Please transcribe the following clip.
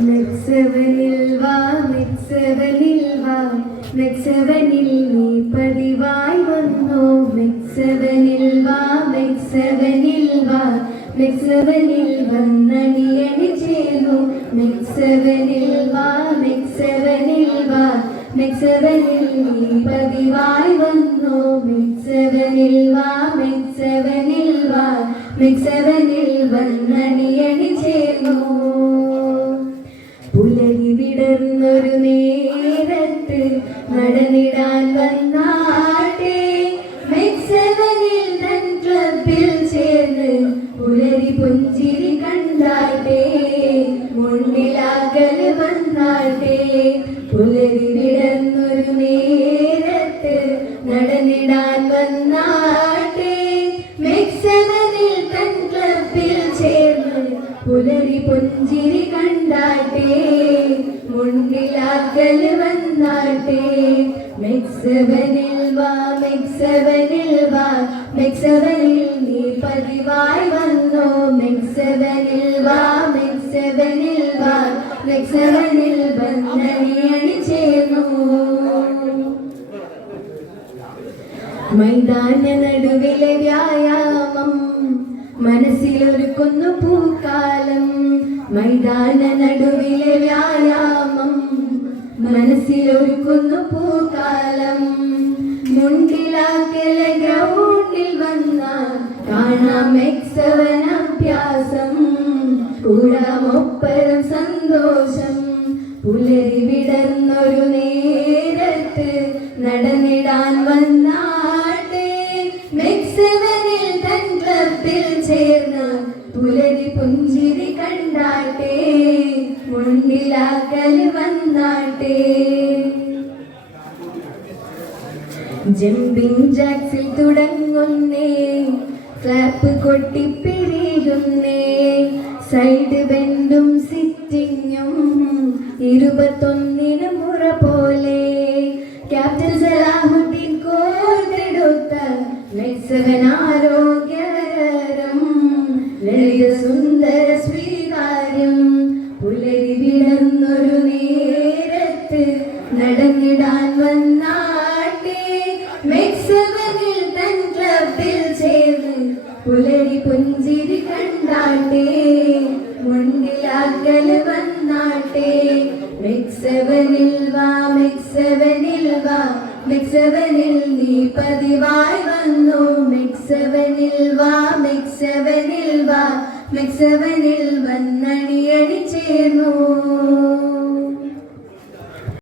മെക്സവനിൽ വാ മെക്സവനിൽ വാ. മെക്സവനിൽ നീ പതിവായി വന്നു. മെക്സവനിൽ വാ മെക്സവനിൽ വാ. മെക്സവനിൽ വന്നണിയണി ചേർന്നു. മെക്സവനിൽ വാ മെക്സവനിൽ വാ. മെക്സവനിൽ നീ പതിവായി വന്നു. മെക്സവനിൽ വാ മെക്സവനിൽ വാ. മെക്സവനിൽ വന്നണിയണി നടന്നിടാൻ വന്നാട്ടെ. മെക്സവനിൽ തൻ ക്ലബിൽ ചേർന്ന് പുലരി പുഞ്ചിരി കണ്ടാട്ടെ. മുന്നിലാകൽ വന്നാട്ടെ. പുലരി വിടന്നൊരു നേരത്ത് നടന്നിടാൻ വന്നാട്ടെ. മെക്സവനിൽ തൻ ക്ലബിൽ ചേർന്ന് പുലരി പുഞ്ചിരി കണ്ടാട്ടെ. മുന്നിലാക്കൽ വാ വാ. നീ വന്നു. വാ വാ. മൈതാന നടുവിലെ വ്യായാമം. മനസ്സിലൊരുക്കുന്നു പൂക്കാലം. മൈതാന നടുവിലെ വ്യായാമം. മനസ്സിലൊരുക്കുന്നു പൂക്കാലം മുണ്ടിലാക്കല ഗ്രൗണ്ടിൽ വന്നാൽ കാണാം എക്സവൻ അഭ്യാസം. കൂടാമൊപ്പരം സന്തോഷം. പുലരി വിടർന്നൊരു നേരത്ത് നടന്നിടാൻ വന്നാട്ടെ മെക്സവനിൽ തൻ ക്ലബിൽ ചേർന്ന പുലരി പുഞ്ചിരി കണ്ടാട്ടെ മുണ്ടിലാക്കൽ വന്നാട്ടെ ജമ്പിംഗ് ജാക്സിൽ തുടങ്ങുന്നേ ക്ലാപ്പ് കൊട്ടിപ്പിരിയുന്നേ സൈഡ് ബെൻഡും സിറ്റിങ്ങും ഇരുപത്തൊന്നിന് മുറ പോലെ. ക്യാപ്റ്റൻ സലാഹുദ്ദീൻ കോർത്തെടുത്ത മെക്സവൻ ആരോഗ്യകരം പുഞ്ചിരി കണ്ടാട്ടേ മുണ്ടിലാക്കൽ വന്നാട്ടേ. മിക്സവനിൽ വാ മിക്സവനിൽ വാ. മിക്സവനിൽ നീ പതിവായി വന്നു. മിക്സവനിൽ വാ മിക്സവനിൽ വാ. മിക്സവനിൽ വന്നണിയണി ചേർന്നു.